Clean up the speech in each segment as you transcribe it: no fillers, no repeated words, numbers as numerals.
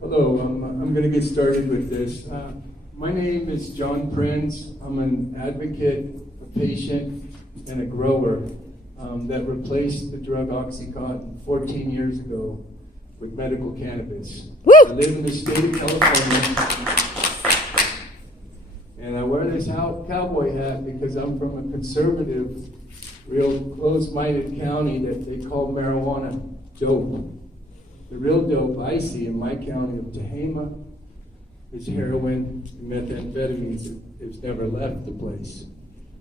Hello, I'm going to get started with this. My name is John Prinz. I'm an advocate, a patient, and a grower that replaced the drug OxyContin 14 years ago with medical cannabis. Woo! I live in the state of California, and I wear this cowboy hat because I'm from a conservative, real close-minded county that they call marijuana dope. The real dope I see in my county of Tehama is heroin and methamphetamines. It's never left the place.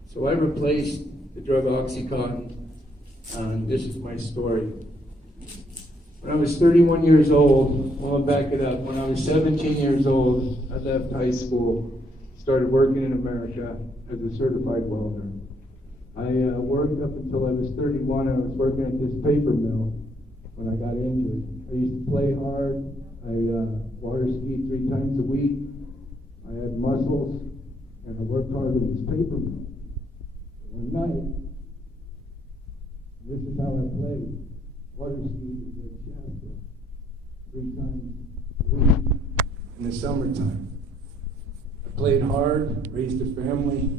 So I replaced the drug OxyContin, and this is my story. When I was 31 years old, well, I'll back it up. When I was 17 years old, I left high school, started working in America as a certified welder. I worked up until I was 31. I was working at this paper mill when I got injured. I used to play hard. I water skied 3 times a week. I had muscles, and I worked hard in this paper mill. One night, this is how I played. Water skied in the Shasta 3 times a week in the summertime. I played hard, raised a family,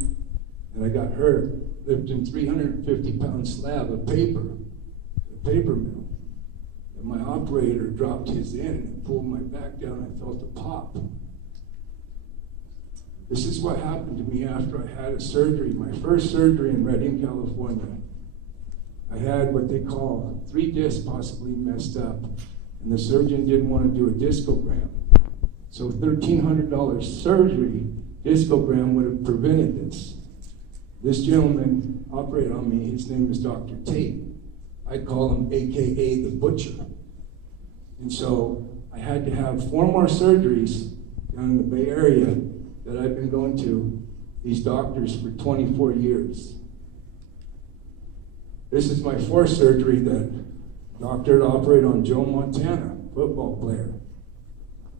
and I got hurt, lifting 350-pound slab of paper, a paper mill. And my operator dropped his in and pulled my back down. I felt a pop. This is what happened to me after I had a surgery, my first surgery in Redding, California. I had what they call 3 discs possibly messed up, and the surgeon didn't want to do a discogram. So $1,300 surgery, discogram would have prevented this. This gentleman operated on me. His name is Dr. Tate. I call him AKA the Butcher. And so I had to have 4 more surgeries down in the Bay Area that I've been going to these doctors for 24 years. This is my 4th surgery that doctor had operated on Joe Montana, football player.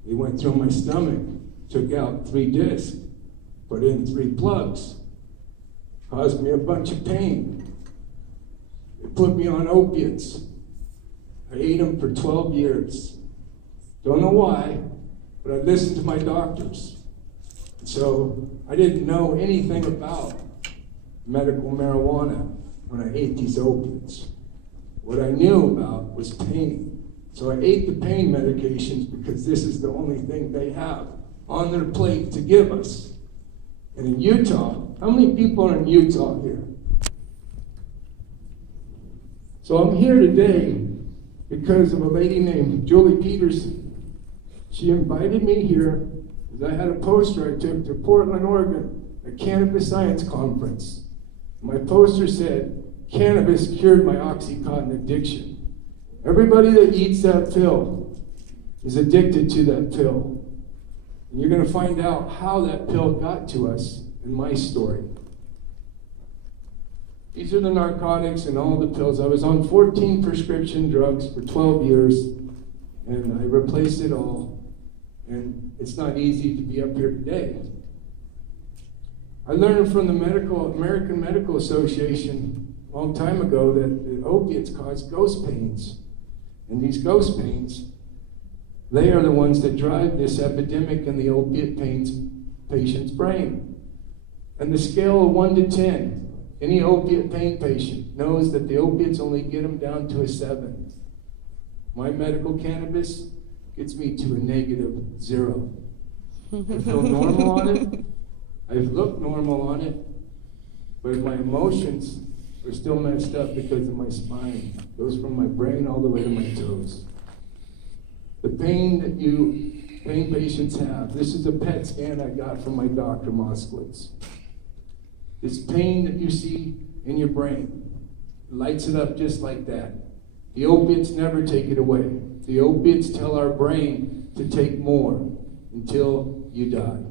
He went through my stomach, took out 3 discs, put in 3 plugs, caused me a bunch of pain. It put me on opiates. I ate them for 12 years. Don't know why, but I listened to my doctors. So I didn't know anything about medical marijuana when I ate these opiates. What I knew about was pain. So I ate the pain medications because this is the only thing they have on their plate to give us. And in Utah, how many people are in Utah here? So I'm here today because of a lady named Julie Peterson. She invited me here because I had a poster I took to Portland, Oregon, a cannabis science conference. My poster said, "Cannabis cured my OxyContin addiction." Everybody that eats that pill is addicted to that pill. And you're going to find out how that pill got to us in my story. These are the narcotics and all the pills. I was on 14 prescription drugs for 12 years, and I replaced it all. And it's not easy to be up here today. I learned from the American Medical Association a long time ago that the opiates cause ghost pains. And these ghost pains, they are the ones that drive this epidemic in the opiate pains patient's brain. And the scale of 1 to 10, any opiate pain patient knows that the opiates only get them down to a 7. My medical cannabis gets me to a -0. I feel normal on it. I look normal on it. But my emotions are still messed up because of my spine. It goes from my brain all the way to my toes. The pain that pain patients have, this is a PET scan I got from my doctor, Moskowitz. This pain that you see in your brain lights it up just like that. The opiates never take it away. The opiates tell our brain to take more until you die.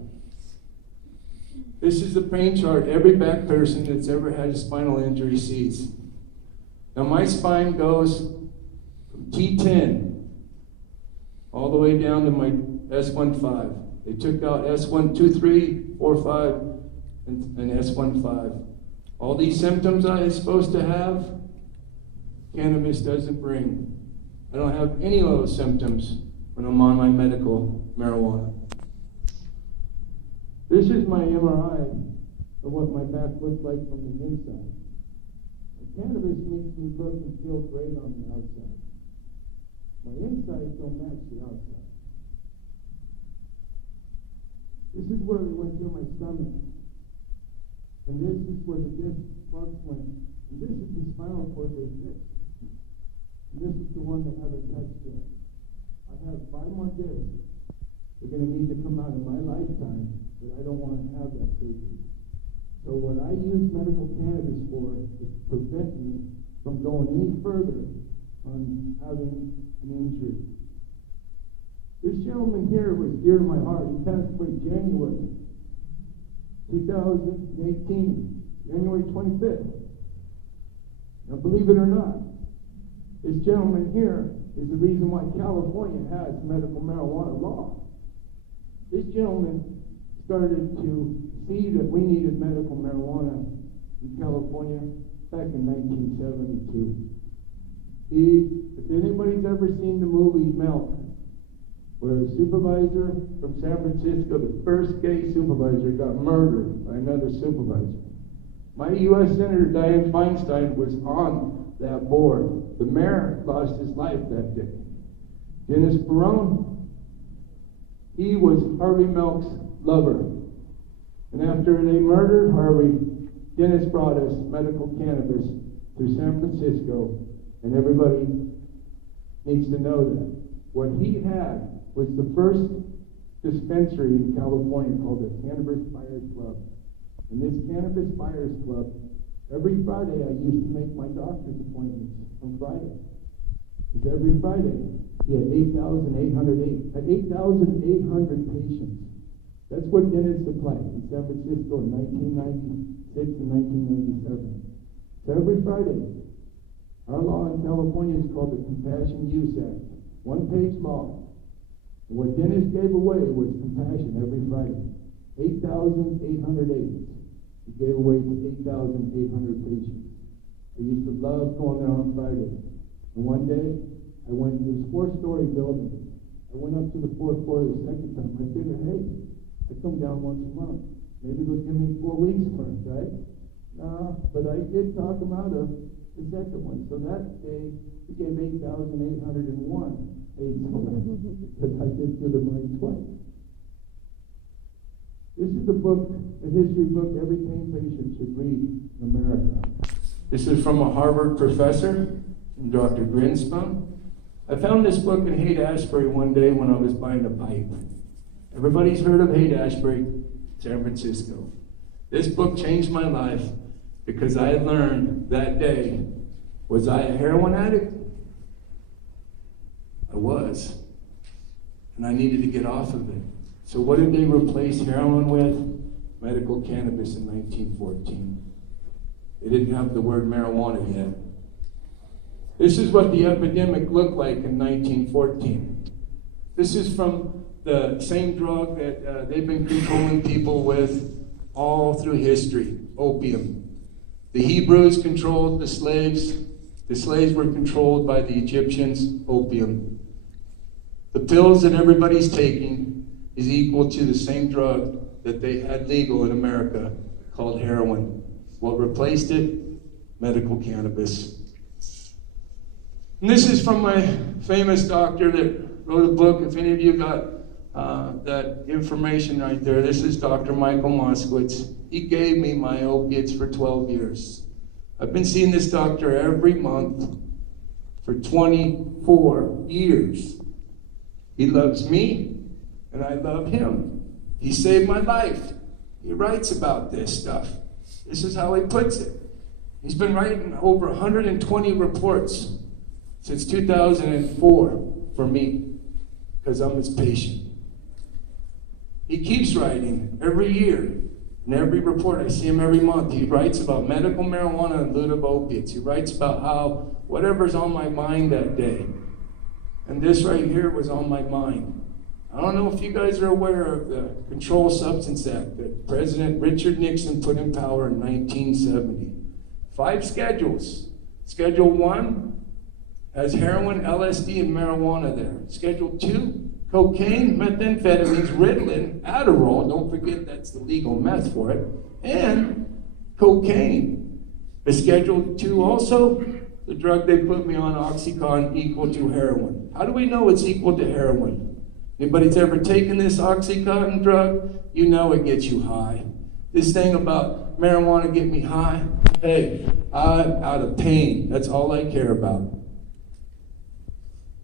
This is the pain chart every back person that's ever had a spinal injury sees. Now my spine goes from T10 all the way down to my S15. They took out S1, 2, 3, 4, 5, and S15. All these symptoms I was supposed to have, cannabis doesn't bring. I don't have any of those symptoms when I'm on my medical marijuana. This is my MRI of what my back looks like from the inside. Cannabis makes me look and feel great on the outside. My insides don't match the outside. This is where it went through my stomach. And this is where the disc plugs went. And this is the spinal cord they fixed. And this is the one they haven't touched yet. I have 5 more discs. They're going to need to come out in my lifetime, but I don't want to have that surgery. So what I use medical cannabis for is to prevent me from going any further on having an injury. This gentleman here was dear to my heart. He passed away January 2018, January 25th. Now believe it or not, this gentleman here is the reason why California has medical marijuana law. This gentleman started to see that we needed medical marijuana in California back in 1972. If anybody's ever seen the movie Milk, where a supervisor from San Francisco, the first gay supervisor, got murdered by another supervisor. My U.S. Senator Dianne Feinstein was on that board. The mayor lost his life that day. Dennis Barone, he was Harvey Milk's lover. And after they murdered Harvey, Dennis brought us medical cannabis to San Francisco, and everybody needs to know that. What he had was the first dispensary in California called the Cannabis Buyers Club. And this Cannabis Buyers Club, every Friday I used to make my doctor's appointments on Friday. Because every Friday he had 8,800 patients. That's what Dennis supplied in San Francisco in 1996 and 1997. So every Friday, our law in California is called the Compassion Use Act. 1-page law. And what Dennis gave away was compassion every Friday. 8,800 acres. He gave away to 8,800 patients. I used to love going there on Friday. And one day, I went to this 4-story building. I went up to the 4th floor the second time. I figured, hey, I come down once a month. Maybe they'll give me 4 weeks first, right? But I did talk him out of the second one. So that day, he gave 8,801 AIDS because I did good at mine twice. This is a book, a history book every pain patient should read in America. This is from a Harvard professor, Dr. Grinspoon. I found this book in Haight-Ashbury one day when I was buying a pipe. Everybody's heard of Haight-Ashbury, San Francisco. This book changed my life because I learned that day, was I a heroin addict? I was. And I needed to get off of it. So what did they replace heroin with? Medical cannabis in 1914. They didn't have the word marijuana yet. This is what the epidemic looked like in 1914. This is from the same drug that they've been controlling people with all through history, opium. The Hebrews controlled the slaves. The slaves were controlled by the Egyptians, opium. The pills that everybody's taking is equal to the same drug that they had legal in America called heroin. What replaced it? Medical cannabis. And this is from my famous doctor that wrote a book. If any of you got that information right there, this is Dr. Michael Moskowitz. He gave me my opiates for 12 years. I've been seeing this doctor every month for 24 years. He loves me, and I love him. He saved my life. He writes about this stuff. This is how he puts it. He's been writing over 120 reports since 2004 for me, because I'm his patient. He keeps writing every year. In every report, I see him every month. He writes about medical marijuana and in lieu of opiates. He writes about how whatever's on my mind that day. And this right here was on my mind. I don't know if you guys are aware of the Controlled Substance Act that President Richard Nixon put in power in 1970. 5 schedules. Schedule 1 Has heroin, LSD, and marijuana there. Schedule 2, cocaine, methamphetamines, Ritalin, Adderall, don't forget that's the legal meth for it, and cocaine. A Schedule 2 also, the drug they put me on, Oxycontin, equal to heroin. How do we know it's equal to heroin? Anybody's ever taken this Oxycontin drug? You know it gets you high. This thing about marijuana get me high, hey, I'm out of pain. That's all I care about.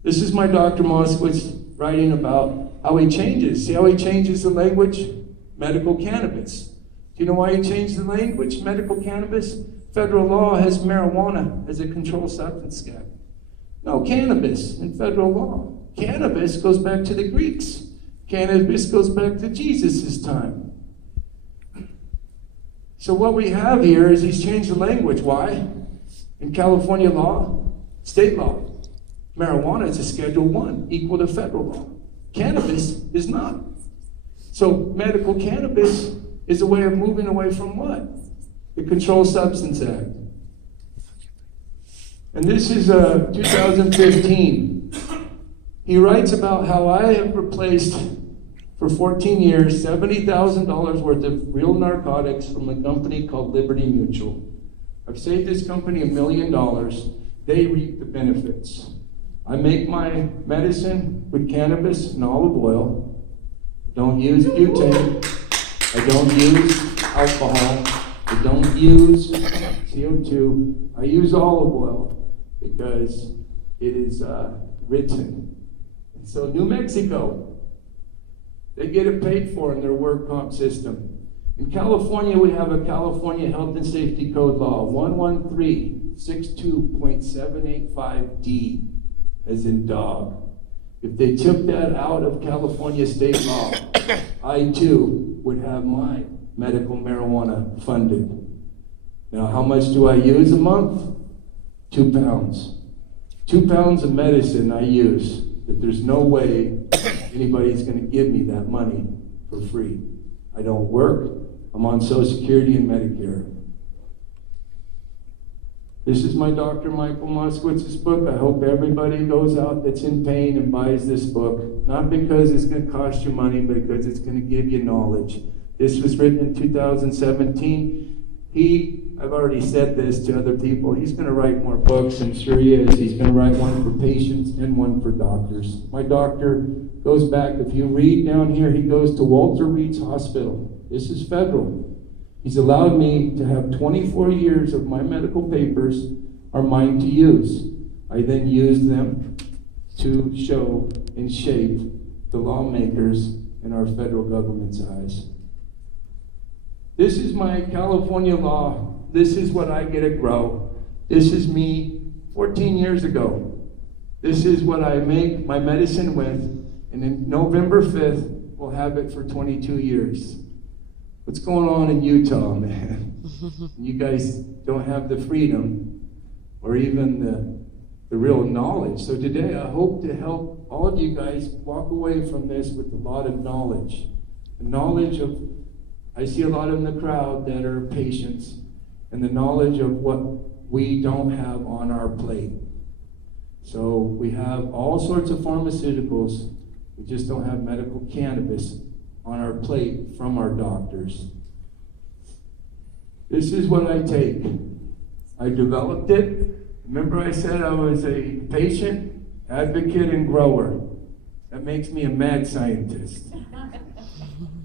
This is my Dr. Moskowitz writing about how he changes. See how he changes the language? Medical cannabis. Do you know why he changed the language? Medical cannabis? Federal law has marijuana as a controlled substance gap. No, cannabis in federal law. Cannabis goes back to the Greeks. Cannabis goes back to Jesus' time. So what we have here is he's changed the language. Why? In California law, state law, marijuana is a Schedule 1, equal to federal law. Cannabis is not. So medical cannabis is a way of moving away from what? The Controlled Substance Act. And this is 2015. He writes about how I have replaced, for 14 years, $70,000 worth of real narcotics from a company called Liberty Mutual. I've saved this company $1 million. They reap the benefits. I make my medicine with cannabis and olive oil. I don't use butane. I don't use alcohol. I don't use CO2. I use olive oil because it is written. And so New Mexico, they get it paid for in their work comp system. In California, we have a California Health and Safety Code law, 11362.785D, as in dog. If they took that out of California state law, I too would have my medical marijuana funded. Now, how much do I use a month? 2 pounds. 2 pounds of medicine I use, that there's no way anybody's going to give me that money for free. I don't work. I'm on Social Security and Medicare. This is my Dr. Michael Moskowitz's book. I hope everybody goes out that's in pain and buys this book. Not because it's going to cost you money, but because it's going to give you knowledge. This was written in 2017. I've already said this to other people, he's going to write more books, I'm sure he is. He's going to write one for patients and one for doctors. My doctor goes back, if you read down here, he goes to Walter Reed's Hospital. This is federal. He's allowed me to have 24 years of my medical papers are mine to use. I then use them to show and shape the lawmakers in our federal government's eyes. This is my California law. This is what I get to grow. This is me 14 years ago. This is what I make my medicine with, and in November 5th, we'll have it for 22 years. What's going on in Utah, man? You guys don't have the freedom or even the real knowledge. So today, I hope to help all of you guys walk away from this with a lot of knowledge. The knowledge of, I see a lot in the crowd that are patients, and the knowledge of what we don't have on our plate. So we have all sorts of pharmaceuticals, we just don't have medical cannabis on our plate from our doctors. This is what I take. I developed it. Remember I said I was a patient, advocate, and grower. That makes me a mad scientist.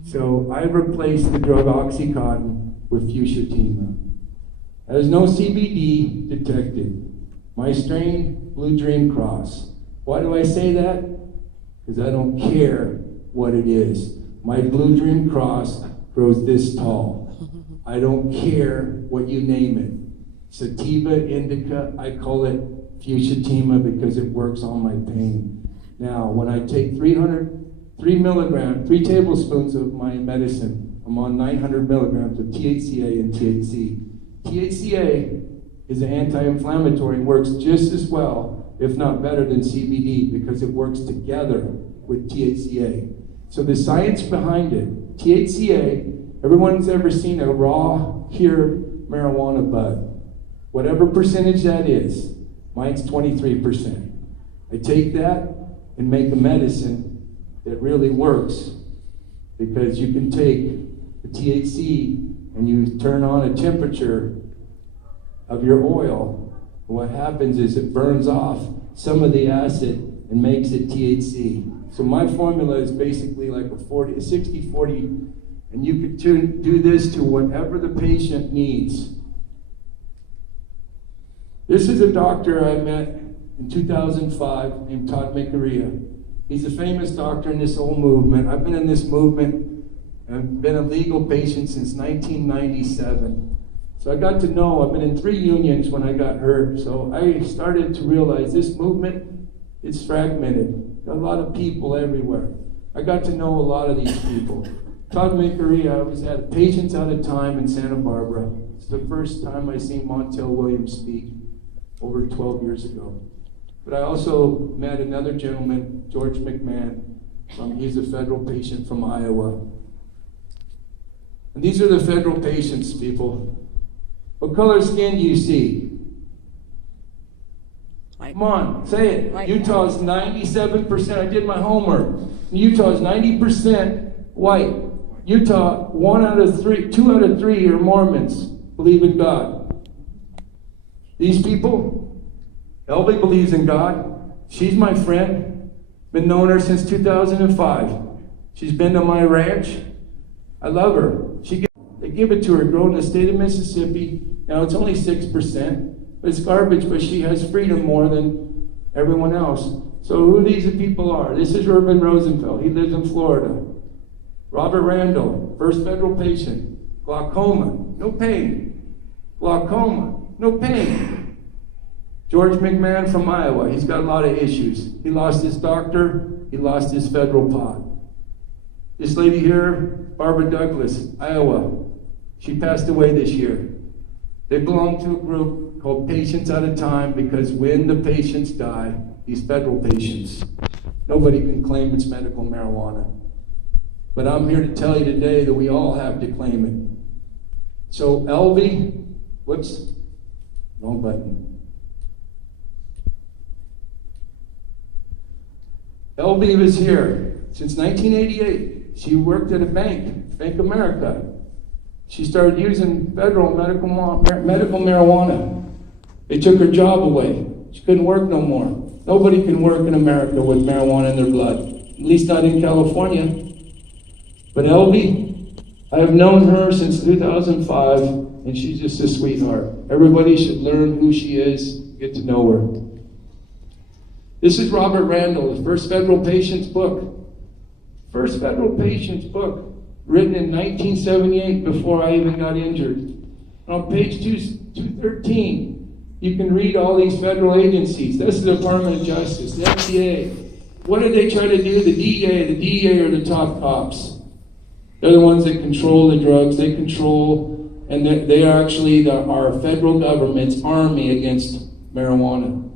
So I replaced the drug Oxycontin with Fusatima. There's no CBD detected. My strain, Blue Dream Cross. Why do I say that? Because I don't care what it is. My Blue Dream Cross grows this tall. I don't care what you name it. Sativa, indica, I call it Fusatima because it works on my pain. Now, when I take 3 tablespoons of my medicine, I'm on 900 milligrams of THCA and THC. THCA is an anti-inflammatory and works just as well, if not better than CBD, because it works together with THCA. So the science behind it, THCA, everyone's ever seen a raw, cured marijuana bud. Whatever percentage that is, Mine's 23%. I take that and make a medicine that really works, because you can take the THC and you turn on a temperature of your oil. What happens is it burns off some of the acid and makes it THC. So my formula is basically like a 60-40, and you could do this to whatever the patient needs. This is a doctor I met in 2005 named Todd McArea. He's a famous doctor in this whole movement. I've been in this movement and I've been a legal patient since 1997. So I got to know, I've been in 3 unions when I got hurt. So I started to realize this movement, it's fragmented. Got a lot of people everywhere. I got to know a lot of these people. Todd McArea, I was at Patients Out of Time in Santa Barbara. It's the first time I seen Montel Williams speak over 12 years ago. But I also met another gentleman, George McMahon, he's a federal patient from Iowa. And these are the federal patients, people. What color skin do you see? White. Come on, say it. White. Utah's 97%. I did my homework. Utah's 90% white. Utah, 2 out of 3 are Mormons, believe in God. These people, Elby believes in God. She's my friend. Been knowing her since 2005. She's been to my ranch. I love her. They give it to her, grown in the state of Mississippi. Now it's only 6%, but it's garbage, but she has freedom more than everyone else. So who these people are? This is Urban Rosenfeld. He lives in Florida. Robert Randall, first federal patient. Glaucoma, no pain. Glaucoma, no pain. George McMahon from Iowa. He's got a lot of issues. He lost his doctor. He lost his federal pot. This lady here, Barbara Douglas, Iowa. She passed away this year. They belong to a group called Patients Out of Time, because when the patients die, these federal patients, nobody can claim it's medical marijuana. But I'm here to tell you today that we all have to claim it. So Elvie, whoops, wrong button. Elvie was here since 1988. She worked at a bank, Bank America. She started using federal medical marijuana. They took her job away. She couldn't work no more. Nobody can work in America with marijuana in their blood, at least not in California. But Elvie, I have known her since 2005, and she's just a sweetheart. Everybody should learn who she is, get to know her. This is Robert Randall, the first federal patient's book. First federal patient's book, written in 1978 before I even got injured. On page 213, you can read all these federal agencies. That's the Department of Justice, the FDA. What did they try to do? The DEA are the top cops. They're the ones that control the drugs. They control, and they are actually our federal government's army against marijuana.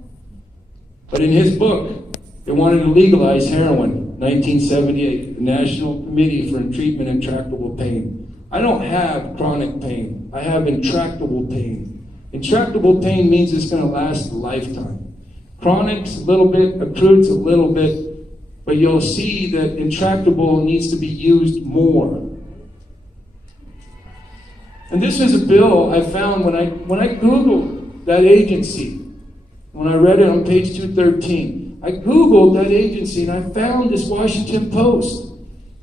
But in his book, they wanted to legalize heroin, 1978, the National Committee for Treatment of Intractable Pain. I don't have chronic pain. I have intractable pain. Intractable pain means it's going to last a lifetime. Chronic's a little bit, acute a little bit, but you'll see that intractable needs to be used more. And this is a bill I found when I Googled that agency. When I read it on page 213, I Googled that agency and I found this Washington Post.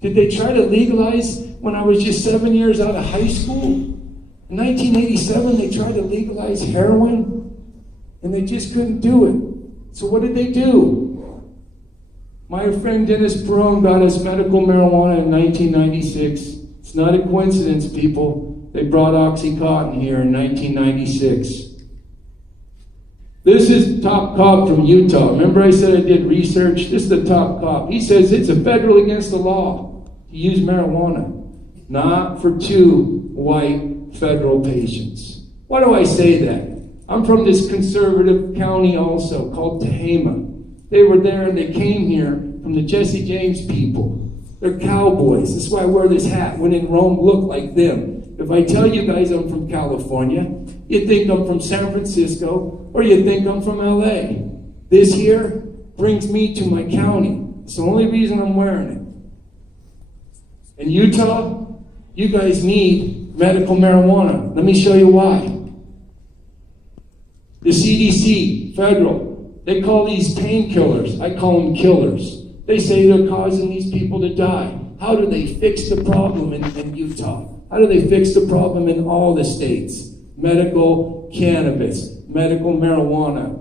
Did they try to legalize when I was just 7 years out of high school? In 1987, they tried to legalize heroin and they just couldn't do it. So what did they do? My friend Dennis Perone got us medical marijuana in 1996. It's not a coincidence, people. They brought OxyContin here in 1996. This is top cop from Utah. Remember I said I did research? This is the top cop. He says it's a federal against the law to use marijuana. Not for 2 white federal patients. Why do I say that? I'm from this conservative county also called Tehama. They were there and they came here from the Jesse James people. They're cowboys. That's why I wear this hat. When in Rome, look like them. If I tell you guys I'm from California, you think I'm from San Francisco, or you think I'm from LA. This here brings me to my county. It's the only reason I'm wearing it. In Utah, you guys need medical marijuana. Let me show you why. The CDC, federal, they call these painkillers. I call them killers. They say they're causing these people to die. How do they fix the problem in Utah? How do they fix the problem in all the states? Medical cannabis, medical marijuana.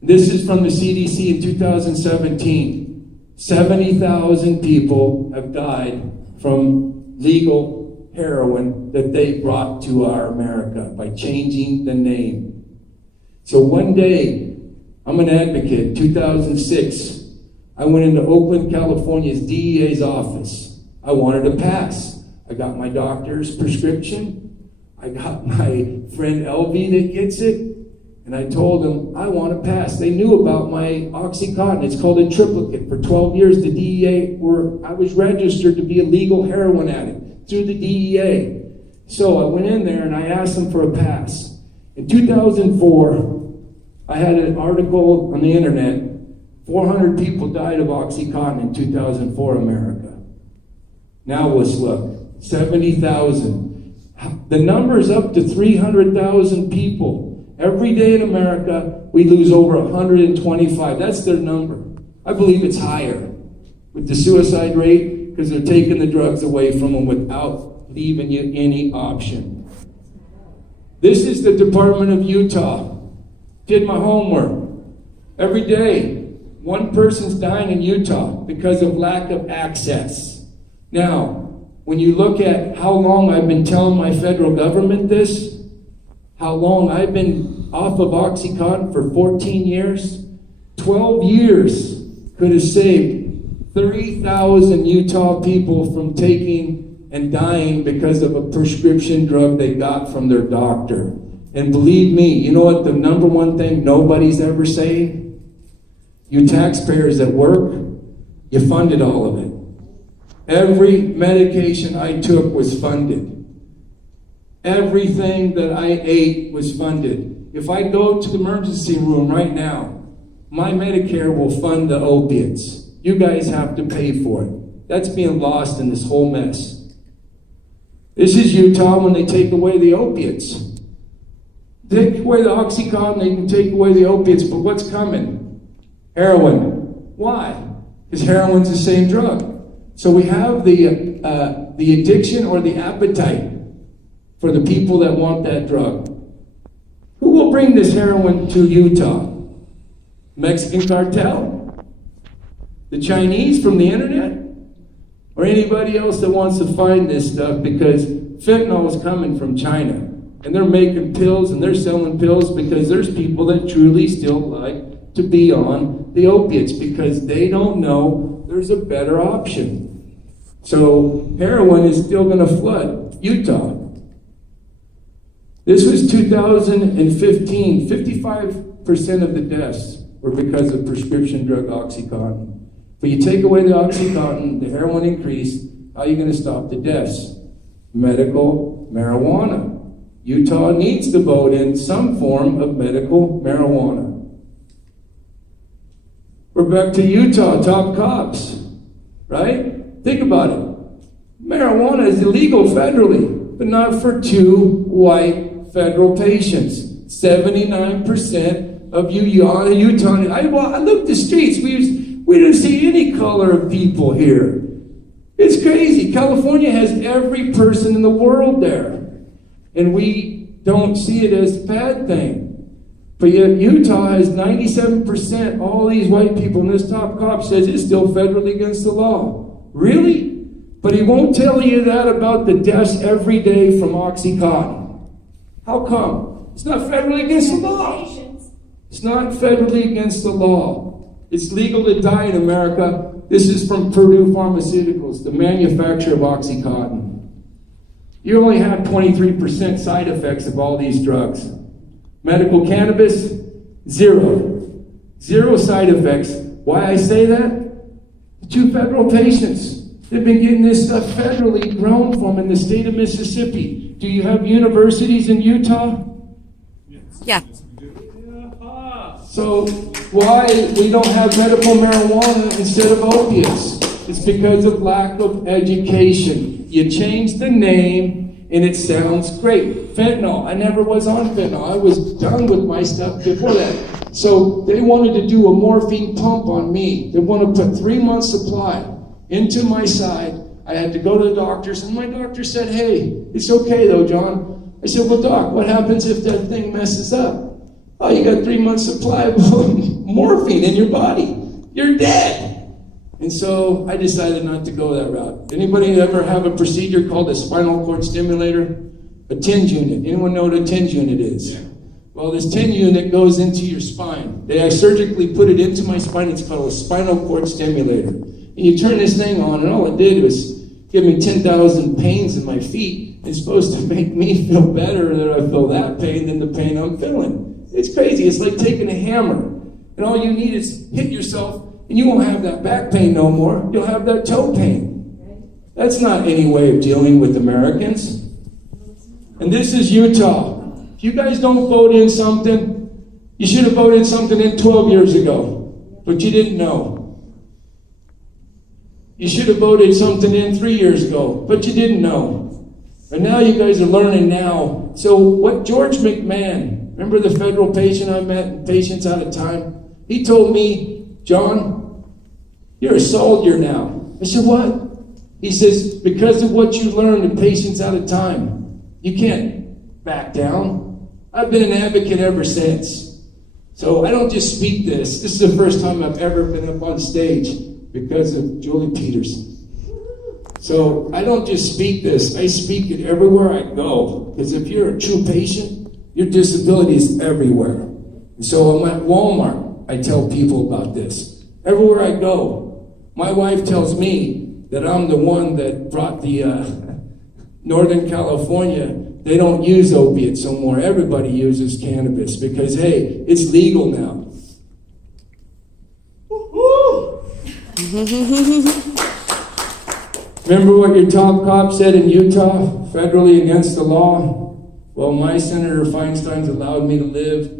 This is from the CDC in 2017. 70,000 people have died from legal heroin that they brought to our America by changing the name. So one day, I'm an advocate. 2006, I went into Oakland, California's DEA's office. I wanted to pass. I got my doctor's prescription. I got my friend LV that gets it. And I told them, I want to pass. They knew about my Oxycontin. It's called a triplicate. For 12 years, the DEA I was registered to be a legal heroin addict through the DEA. So I went in there and I asked them for a pass. In 2004, I had an article on the internet. 400 people died of Oxycontin in 2004 America. Now let's look. 70,000. The number's up to 300,000 people. Every day in America, we lose over 125. That's their number. I believe it's higher with the suicide rate because they're taking the drugs away from them without leaving you any option. This is the Department of Utah. Did my homework. Every day, one person's dying in Utah because of lack of access. Now, when you look at how long I've been telling my federal government this, how long I've been off of Oxycontin for 14 years, 12 years could have saved 30,000 Utah people from taking and dying because of a prescription drug they got from their doctor. And believe me, you know what the number one thing nobody's ever saying? You taxpayers that work, you funded all of it. Every medication I took was funded. Everything that I ate was funded. If I go to the emergency room right now, my Medicare will fund the opiates. You guys have to pay for it. That's being lost in this whole mess. This is Utah when they take away the opiates. Take away the Oxycontin, they can take away the opiates, but what's coming? Heroin. Why? Because heroin's the same drug. So we have the addiction or the appetite for the people that want that drug. Who will bring this heroin to Utah? Mexican cartel? The Chinese from the internet? Or anybody else that wants to find this stuff, because fentanyl is coming from China. And they're making pills and they're selling pills because there's people that truly still like to be on the opiates because they don't know there's a better option. So heroin is still going to flood Utah. This was 2015. 55% of the deaths were because of prescription drug Oxycontin. But you take away the Oxycontin, the heroin increase, how are you going to stop the deaths? Medical marijuana. Utah needs to vote in some form of medical marijuana. We're back to Utah, top cops, right? Think about it. Marijuana is illegal federally, but not for 2 white federal patients. 79% of Utah. I looked the streets. We didn't see any color of people here. It's crazy. California has every person in the world there. And we don't see it as a bad thing. But yet Utah has 97%, all these white people, and this top cop says it's still federally against the law. Really? But he won't tell you that about the deaths every day from Oxycontin. How come? It's not federally against the law. It's not federally against the law. It's legal to die in America. This is from Purdue Pharmaceuticals, the manufacturer of Oxycontin. You only have 23% side effects of all these drugs. Medical cannabis, 0. 0 side effects. Why I say that? 2 federal patients. They've been getting this stuff federally grown from in the state of Mississippi. Do you have universities in Utah? Yeah. So why we don't have medical marijuana instead of opiates? It's because of lack of education. You change the name and it sounds great. Fentanyl, I never was on fentanyl. I was done with my stuff before that. So they wanted to do a morphine pump on me. They want to put 3 months supply into my side. I had to go to the doctors, and my doctor said, hey, it's okay though, John. I said, well, doc, what happens if that thing messes up? Oh, you got 3 months supply of morphine in your body. You're dead. And so I decided not to go that route. Anybody ever have a procedure called a spinal cord stimulator? A TENS unit. Anyone know what a TENS unit is? Well, this 10 unit goes into your spine. They surgically put it into my spine. It's called a spinal cord stimulator. And you turn this thing on, and all it did was give me 10,000 pains in my feet. It's supposed to make me feel better that I feel that pain than the pain I'm feeling. It's crazy. It's like taking a hammer, and all you need is hit yourself, and you won't have that back pain no more. You'll have that toe pain. That's not any way of dealing with Americans. And this is Utah. If you guys don't vote in something, you should have voted something in 12 years ago, but you didn't know. You should have voted something in 3 years ago, but you didn't know. And now you guys are learning now. So what George McMahon, remember the federal patient I met, Patients Out of Time? He told me, John, you're a soldier now. I said, what? He says, because of what you learned in Patients Out of Time, you can't back down. I've been an advocate ever since. So I don't just speak this. This is the first time I've ever been up on stage because of Julie Peterson. So I don't just speak this. I speak it everywhere I go. Because if you're a true patient, your disability is everywhere. And so I'm at Walmart. I tell people about this. Everywhere I go, my wife tells me that I'm the one that brought the Northern California. They don't use opiates no more. Everybody uses cannabis because, hey, it's legal now. Remember what your top cop said in Utah, federally against the law? Well, my Senator Feinstein's allowed me to live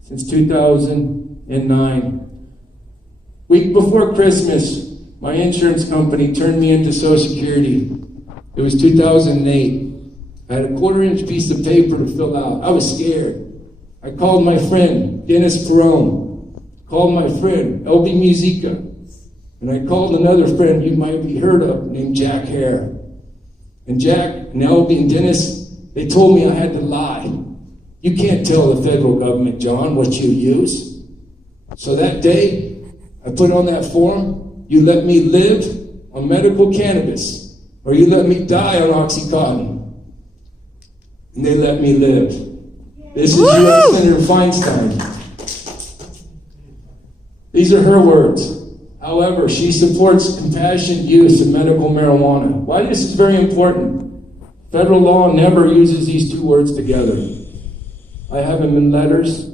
since 2009. Week before Christmas, my insurance company turned me into Social Security. It was 2008. I had a 1/4-inch piece of paper to fill out. I was scared. I called my friend, Dennis Perone. Called my friend, LB Musica. And I called another friend you might be heard of named Jack Hare. And Jack and LB and Dennis, they told me I had to lie. You can't tell the federal government, John, what you use. So that day, I put on that form, you let me live on medical cannabis, or you let me die on Oxycontin. And they let me live. This is U.S. Senator Feinstein. These are her words. However, she supports compassionate use of medical marijuana. Why this is very important? Federal law never uses these two words together. I have them in letters.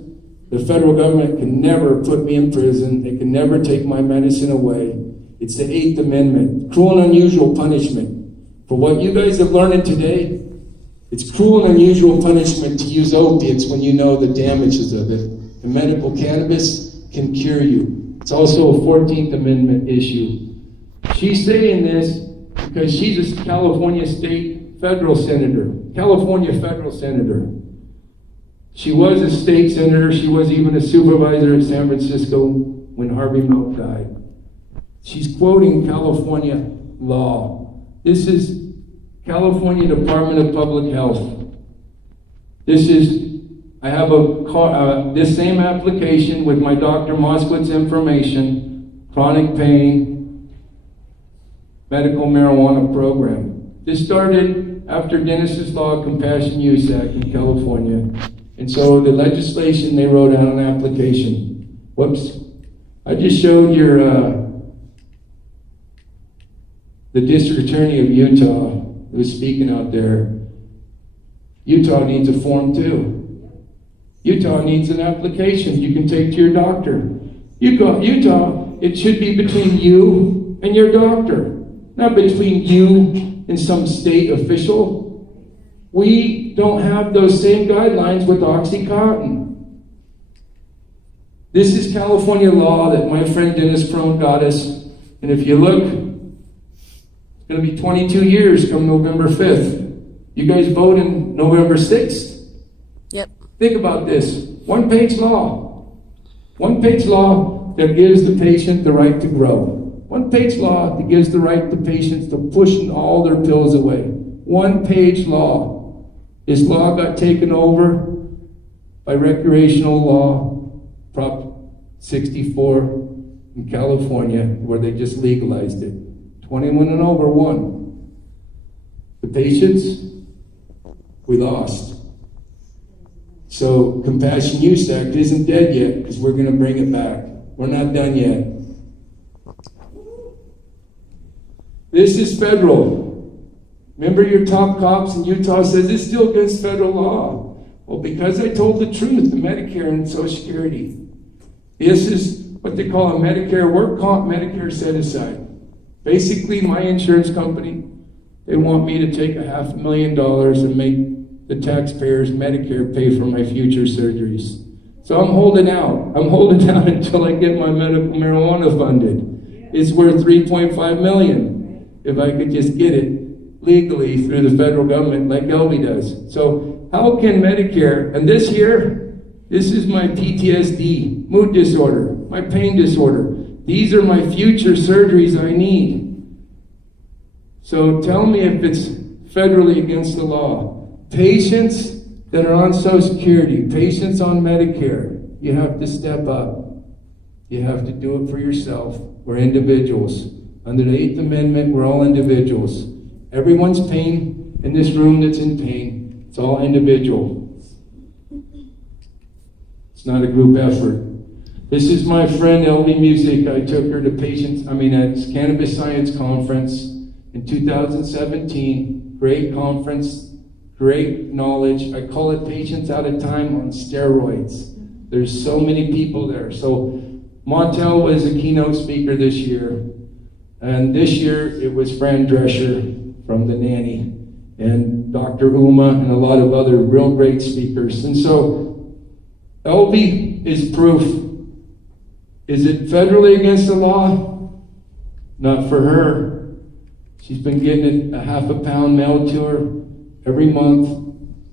The federal government can never put me in prison. They can never take my medicine away. It's the 8th Amendment. Cruel and unusual punishment. For what you guys have learned today, it's cruel and unusual punishment to use opiates when you know the damages of it. And medical cannabis can cure you. It's also a 14th Amendment issue. She's saying this because she's a California state federal senator. California federal senator. She was a state senator. She was even a supervisor in San Francisco when Harvey Milk died. She's quoting California law. This is California Department of Public Health. I have this same application with my Dr. Moskowitz information, chronic pain, medical marijuana program. This started after Dennis's Law Compassion Use Act in California. And so the legislation, they wrote out an application. Whoops. I just showed the district attorney of Utah who was speaking out there. Utah needs a form too. Utah needs an application you can take to your doctor. Utah, it should be between you and your doctor. not between you and some state official. We don't have those same guidelines with OxyContin. This is California law that my friend Dennis Crone got us. And if you look, it's going to be 22 years come November 5th. You guys vote in November 6th? Yep. Think about this. One-page law. One-page law that gives the patient the right to grow. One-page law that gives the right to patients to push all their pills away. One-page law. This law got taken over by recreational law, Prop 64 in California, where they just legalized it. 21 and over won. The patients, we lost. So Compassion Use Act isn't dead yet, because we're going to bring it back. We're not done yet. This is federal. Remember your top cops in Utah says it's still against federal law. Well, because I told the truth, the Medicare and Social Security. This is what they call a Medicare work comp, Medicare set aside. Basically, my insurance company, they want me to take $500,000 and make the taxpayers Medicare pay for my future surgeries. So I'm holding out. I'm holding out until I get my medical marijuana funded. It's worth $3.5 million if I could just get it legally through the federal government like Elby does. So how can Medicare, and this here, this is my PTSD, mood disorder, my pain disorder. These are my future surgeries I need. So tell me if it's federally against the law. Patients that are on Social Security, patients on Medicare, you have to step up. You have to do it for yourself. We're individuals. Under the 8th Amendment, we're all individuals. Everyone's pain in this room that's in pain, it's all individual. It's not a group effort. This is my friend Elby Music. I took her to at Cannabis Science Conference in 2017. Great conference, great knowledge. I call it Patients Out of Time on steroids. There's so many people there. So Montel was a keynote speaker this year. And this year it was Fran Drescher from The Nanny and Dr. Uma and a lot of other real great speakers. And so Elby is proof. Is it federally against the law? Not for her. She's been getting a half a pound mailed to her every month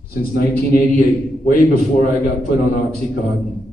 since 1988, way before I got put on OxyContin.